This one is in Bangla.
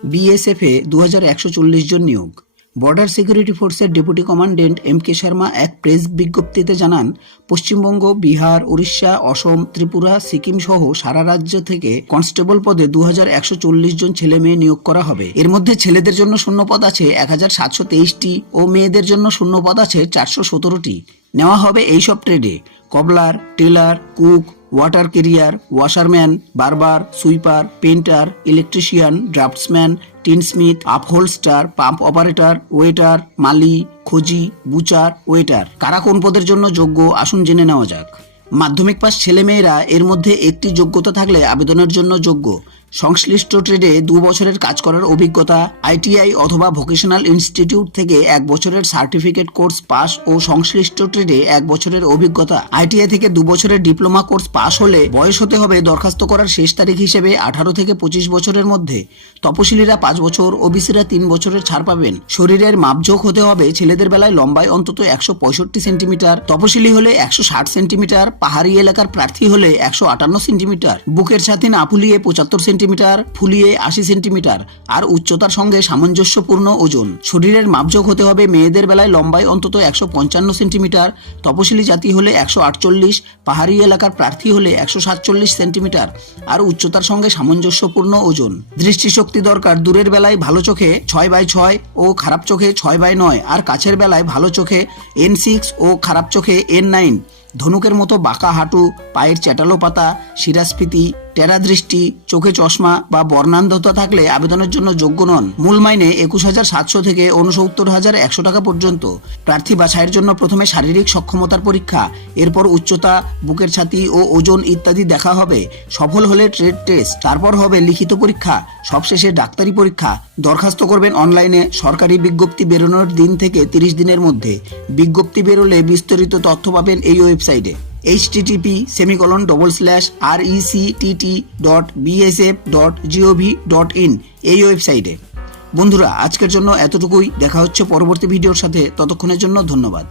বিএসএফ এ 2140 জন নিয়োগ। বর্ডার সিকিউরিটি ফোর্সের ডেপুটি কমান্ড্যান্ট এম.কে. শর্মা এক প্রেস বিজ্ঞপ্তিতে জানান, পশ্চিমবঙ্গ, বিহার, উড়িষ্যা, অসম, ত্রিপুরা, সিকিম সহ সারা রাজ্য থেকে কনস্টেবল পদে 2140 জন ছেলে মেয়ে নিয়োগ করা হবে। এর মধ্যে ছেলেদের জন্য শূন্যপদ আছে 1723টি ও মেয়েদের জন্য শূন্যপদ আছে 417টি। নেওয়া হবে এইসব ট্রেডে: cobbler, tailor, cook, water carrier, washerman, barber, sweeper, painter, electrician, draftsman, tinsmith, upholsterer, pump operator, waiter, মালি, খোঁজি, বুচার, ওয়েটার। কারা কোন পদের জন্য যোগ্য আসুন জেনে নেওয়া যাক। মাধ্যমিক পাস ছেলেমেয়েরা এর মধ্যে একটি যোগ্যতা থাকলে আবেদনের জন্য যোগ্য। সংশ্লিষ্ট ট্রেডে 2 বছরের কাজ করার অভিজ্ঞতা, আইটিআই অথবা ভোকেশনাল ইনস্টিটিউট থেকে 1 বছরের সার্টিফিকেট কোর্স পাস ও সংশ্লিষ্ট ট্রেডে 1 বছরের অভিজ্ঞতা। আইটিআই থেকে 2 বছরের ডিপ্লোমা কোর্স পাস হলে বয়স হতে হবে দরখাস্ত করার শেষ তারিখ হিসেবে 18 থেকে 25 বছরের মধ্যে। তপশিলীরা 5 বছর, ওবিসিরা 3 বছরের ছাড় পাবেন। শরীরের মাপঝোঁক হতে হবে ছেলেদের বেলায় লম্বায় অন্তত 165 সেন্টিমিটার, তপশিলি হলে 160 সেন্টিমিটার, পাহাড়ি এলাকার প্রার্থী হলে 158 সেন্টিমিটার, বুকের ছাতি না ফুলিয়ে 75 সেন্টিমিটার, ফুলিয়ে 80 সেন্টিমিটার আর উচ্চতার সঙ্গে সামঞ্জস্যপূর্ণ ওজন। শরীরের মাপঝোঁক হতে হবে মেয়েদের বেলায় লম্বায় অন্তত 155 সেন্টিমিটার, তপশিলি জাতি হলে 148, পাহাড়ি এলাকার প্রার্থী হলে 147 সেন্টিমিটার আর উচ্চতার সঙ্গে সামঞ্জস্যপূর্ণ ওজন। দৃষ্টিশক্তি দরকার দূরের বেলায় ভালো চোখে 6/6 ও খারাপ চোখে 6/9 আর কাছের বেলায় ভালো চোখে N6 ও খারাপ চোখে N9। ধনুকের মতো বাঁকা হাঁটু, পায়ের চ্যাটালো পাতা, শিরাস্ফীতি, টেরা দৃষ্টি, চোখে চশমা বা বর্ণান্ধতা থাকলে আবেদনের জন্য যোগ্য নন। মূল মাইনে 21,700 থেকে 69,100 টাকা পর্যন্ত। প্রার্থী বাছাইয়ের জন্য প্রথমে শারীরিক সক্ষমতার পরীক্ষা, এরপর উচ্চতা, বুকের ছাতি ও ওজন ইত্যাদি দেখা হবে। সফল হলে ট্রেড টেস্ট, তারপর হবে লিখিত পরীক্ষা, সবশেষে ডাক্তারি পরীক্ষা। দরখাস্ত করবেন অনলাইনে সরকারি বিজ্ঞপ্তি বেরোনোর দিন থেকে 30 দিনের মধ্যে। বিজ্ঞপ্তি বেরোলে বিস্তারিত তথ্য পাবেন এই ওয়েবসাইটে http://rect.bsf.gov.in এই ওয়েবসাইটে। বন্ধুরা, আজকের জন্য এতটুকুই। দেখা হচ্ছে পরবর্তী ভিডিওর সাথে। ততক্ষণের জন্য ধন্যবাদ।